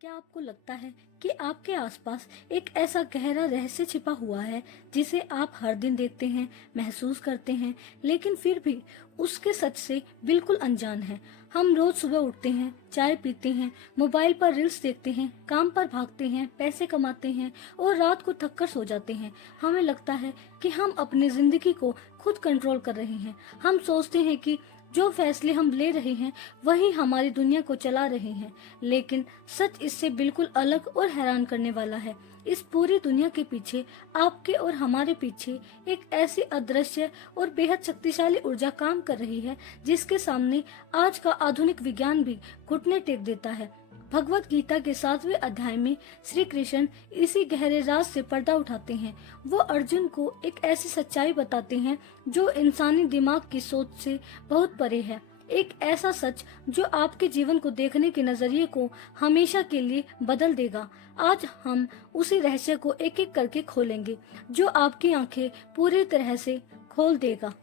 क्या आपको लगता है कि आपके आसपास एक ऐसा गहरा रहस्य छिपा हुआ है जिसे आप हर दिन देखते हैं, महसूस करते हैं, लेकिन फिर भी उसके सच से बिल्कुल अनजान हैं? हम रोज सुबह उठते हैं, चाय पीते हैं, मोबाइल पर रील्स देखते हैं, काम पर भागते हैं, पैसे कमाते हैं और रात को थक कर सो जाते हैं। हमें लगता है कि हम अपनी जिंदगी को खुद कंट्रोल कर रहे हैं। हम सोचते हैं कि जो फैसले हम ले रहे हैं वही हमारी दुनिया को चला रहे हैं, लेकिन सच इससे बिल्कुल अलग और हैरान करने वाला है। इस पूरी दुनिया के पीछे, आपके और हमारे पीछे, एक ऐसी अदृश्य और बेहद शक्तिशाली ऊर्जा काम कर रही है जिसके सामने आज का आधुनिक विज्ञान भी घुटने टेक देता है। भगवत गीता के 7वें अध्याय में श्री कृष्ण इसी गहरे राज से पर्दा उठाते हैं। वो अर्जुन को एक ऐसी सच्चाई बताते हैं जो इंसानी दिमाग की सोच से बहुत परे है। एक ऐसा सच जो आपके जीवन को देखने के नजरिए को हमेशा के लिए बदल देगा। आज हम उसी रहस्य को एक एक करके खोलेंगे जो आपकी आंखें पूरी तरह से खोल देगा।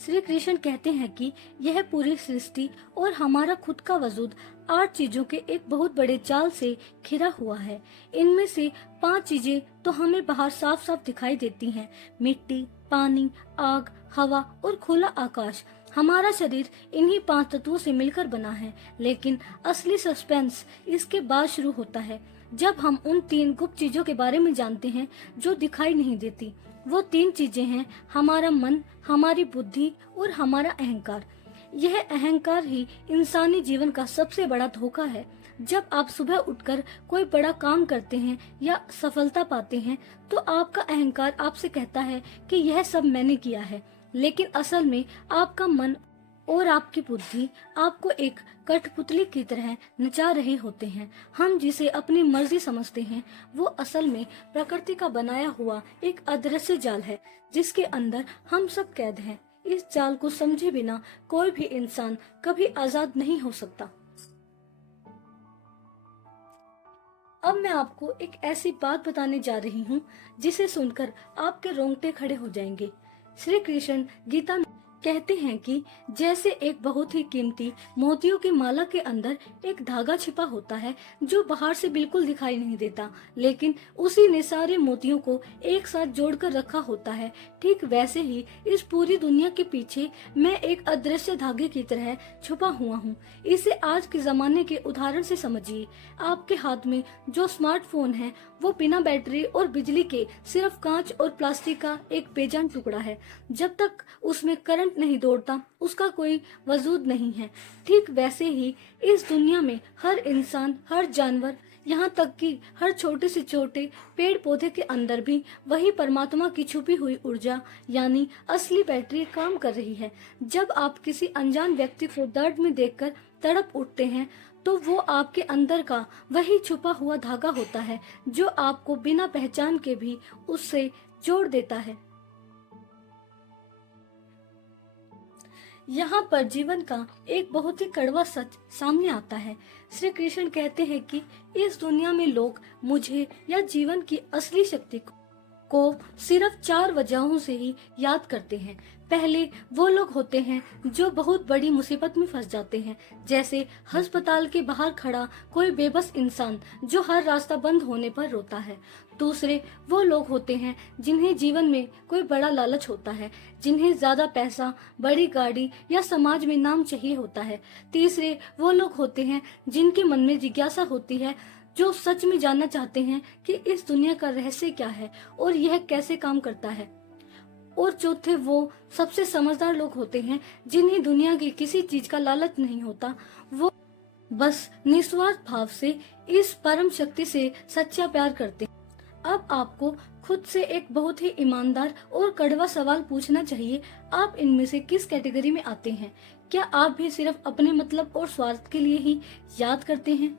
श्री कृष्ण कहते हैं कि यह पूरी सृष्टि और हमारा खुद का वजूद 8 चीजों के एक बहुत बड़े जाल से घिरा हुआ है। इनमें से 5 चीजें तो हमें बाहर साफ साफ दिखाई देती हैं: मिट्टी, पानी, आग, हवा और खुला आकाश। हमारा शरीर इन्हीं 5 तत्वों से मिलकर बना है, लेकिन असली सस्पेंस इसके बाद शुरू होता है जब हम उन 3 गुप्त चीजों के बारे में जानते हैं जो दिखाई नहीं देती। वो 3 चीजें हैं: हमारा मन, हमारी बुद्धि और हमारा अहंकार। यह अहंकार ही इंसानी जीवन का सबसे बड़ा धोखा है। जब आप सुबह उठकर कोई बड़ा काम करते हैं या सफलता पाते हैं तो आपका अहंकार आपसे कहता है कि यह सब मैंने किया है, लेकिन असल में आपका मन और आपकी बुद्धि आपको एक कठपुतली की तरह नचा रहे होते हैं। हम जिसे अपनी मर्जी समझते हैं वो असल में प्रकृति का बनाया हुआ एक अदृश्य जाल है जिसके अंदर हम सब कैद हैं। इस जाल को समझे बिना कोई भी इंसान कभी आजाद नहीं हो सकता। अब मैं आपको एक ऐसी बात बताने जा रही हूँ जिसे सुनकर आपके रोंगटे खड़े हो जाएंगे। श्री कृष्ण गीता में कहते हैं कि जैसे एक बहुत ही कीमती मोतियों की माला के अंदर एक धागा छिपा होता है जो बाहर से बिल्कुल दिखाई नहीं देता, लेकिन उसी ने सारे मोतियों को एक साथ जोड़कर रखा होता है, ठीक वैसे ही इस पूरी दुनिया के पीछे मैं एक अदृश्य धागे की तरह छुपा हुआ हूँ। इसे आज के जमाने के उदाहरण से समझिए। आपके हाथ में जो स्मार्टफोन है वो बिना बैटरी और बिजली के सिर्फ कांच और प्लास्टिक का एक बेजान टुकड़ा है। जब तक उसमें करंट नहीं दौड़ता उसका कोई वजूद नहीं है। ठीक वैसे ही इस दुनिया में हर इंसान, हर जानवर, यहाँ तक कि हर छोटे से छोटे पेड़ पौधे के अंदर भी वही परमात्मा की छुपी हुई ऊर्जा यानी असली बैटरी काम कर रही है। जब आप किसी अनजान व्यक्ति को दर्द में देखकर तड़प उठते हैं तो वो आपके अंदर का वही छुपा हुआ धागा होता है जो आपको बिना पहचान के भी उससे जोड़ देता है। यहाँ पर जीवन का एक बहुत ही कड़वा सच सामने आता है। श्री कृष्ण कहते हैं कि इस दुनिया में लोग मुझे या जीवन की असली शक्ति को सिर्फ 4 वजहों से ही याद करते हैं। पहले वो लोग होते हैं जो बहुत बड़ी मुसीबत में फंस जाते हैं, जैसे अस्पताल के बाहर खड़ा कोई बेबस इंसान जो हर रास्ता बंद होने पर रोता है। दूसरे वो लोग होते हैं जिन्हें जीवन में कोई बड़ा लालच होता है, जिन्हें ज्यादा पैसा, बड़ी गाड़ी या समाज में नाम चाहिए होता है। तीसरे वो लोग होते हैं जिनके मन में जिज्ञासा होती है, जो सच में जानना चाहते हैं कि इस दुनिया का रहस्य क्या है और यह कैसे काम करता है। और चौथे वो सबसे समझदार लोग होते हैं जिन्हें दुनिया की किसी चीज का लालच नहीं होता। वो बस निस्वार्थ भाव से इस परम शक्ति से सच्चा प्यार करते हैं। अब आपको खुद से एक बहुत ही ईमानदार और कड़वा सवाल पूछना चाहिए, आप इनमें से किस कैटेगरी में आते हैं? क्या आप भी सिर्फ अपने मतलब और स्वार्थ के लिए ही याद करते हैं?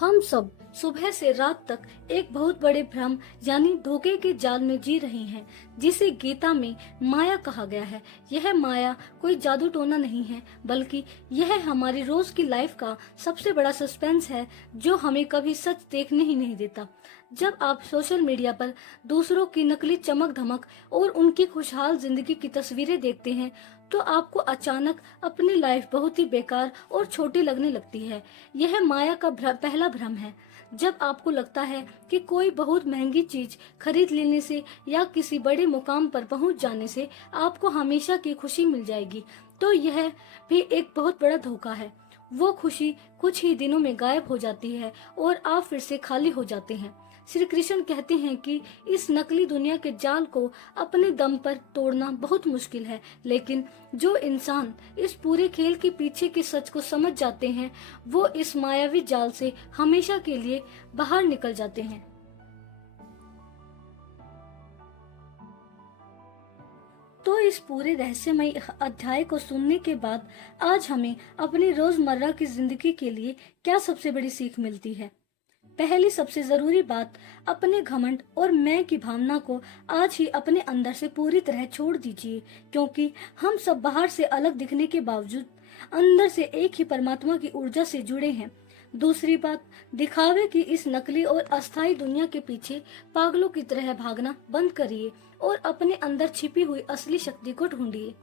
हम सब सुबह से रात तक एक बहुत बड़े भ्रम यानी धोखे के जाल में जी रहे हैं जिसे गीता में माया कहा गया है। यह माया कोई जादू टोना नहीं है, बल्कि यह हमारी रोज की लाइफ का सबसे बड़ा सस्पेंस है जो हमें कभी सच देखने ही नहीं देता। जब आप सोशल मीडिया पर दूसरों की नकली चमक धमक और उनकी खुशहाल जिंदगी की तस्वीरें देखते हैं तो आपको अचानक अपनी लाइफ बहुत ही बेकार और छोटी लगने लगती है। यह माया का पहला भ्रम है। जब आपको लगता है कि कोई बहुत महंगी चीज खरीद लेने से या किसी बड़े मुकाम पर पहुंच जाने से आपको हमेशा की खुशी मिल जाएगी, तो यह भी एक बहुत बड़ा धोखा है। वो खुशी कुछ ही दिनों में गायब हो जाती है और आप फिर से खाली हो जाते हैं। श्री कृष्ण कहते हैं कि इस नकली दुनिया के जाल को अपने दम पर तोड़ना बहुत मुश्किल है, लेकिन जो इंसान इस पूरे खेल के पीछे के सच को समझ जाते हैं, वो इस मायावी जाल से हमेशा के लिए बाहर निकल जाते हैं। तो इस पूरे रहस्यमय अध्याय को सुनने के बाद आज हमें अपनी रोजमर्रा की जिंदगी के लिए क्या सबसे बड़ी सीख मिलती है? पहली सबसे जरूरी बात, अपने घमंड और मैं की भावना को आज ही अपने अंदर से पूरी तरह छोड़ दीजिए, क्योंकि हम सब बाहर से अलग दिखने के बावजूद अंदर से एक ही परमात्मा की ऊर्जा से जुड़े हैं। दूसरी बात, दिखावे की इस नकली और अस्थायी दुनिया के पीछे पागलों की तरह भागना बंद करिए और अपने अंदर छिपी हुई असली शक्ति को ढूंढिए।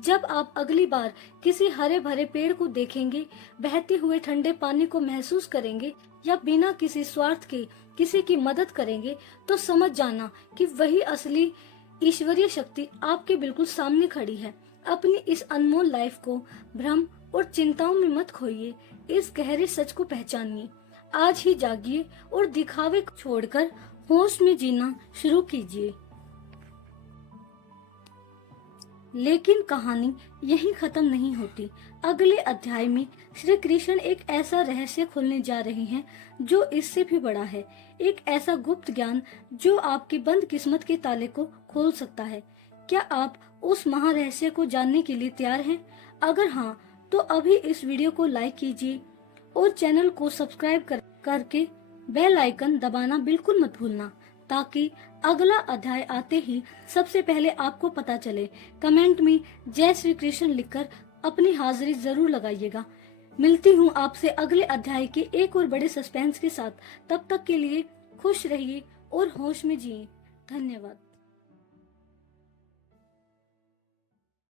जब आप अगली बार किसी हरे भरे पेड़ को देखेंगे, बहते हुए ठंडे पानी को महसूस करेंगे या बिना किसी स्वार्थ के किसी की मदद करेंगे, तो समझ जाना कि वही असली ईश्वरीय शक्ति आपके बिल्कुल सामने खड़ी है। अपनी इस अनमोल लाइफ को भ्रम और चिंताओं में मत खोइए, इस गहरे सच को पहचानिए। आज ही जागिए और दिखावे को छोड़कर होश में जीना शुरू कीजिए। लेकिन कहानी यहीं खत्म नहीं होती। अगले अध्याय में श्री कृष्ण एक ऐसा रहस्य खोलने जा रहे हैं जो इससे भी बड़ा है, एक ऐसा गुप्त ज्ञान जो आपकी बंद किस्मत के ताले को खोल सकता है। क्या आप उस महारहस्य को जानने के लिए तैयार हैं? अगर हाँ, तो अभी इस वीडियो को लाइक कीजिए और चैनल को सब्सक्राइब करके बेल आइकन दबाना बिल्कुल मत भूलना, ताकि अगला अध्याय आते ही सबसे पहले आपको पता चले। कमेंट में जय श्री कृष्ण लिखकर अपनी हाजिरी जरूर लगाइएगा। मिलती हूँ आपसे अगले अध्याय के एक और बड़े सस्पेंस के साथ। तब तक के लिए खुश रहिए और होश में जिए। धन्यवाद।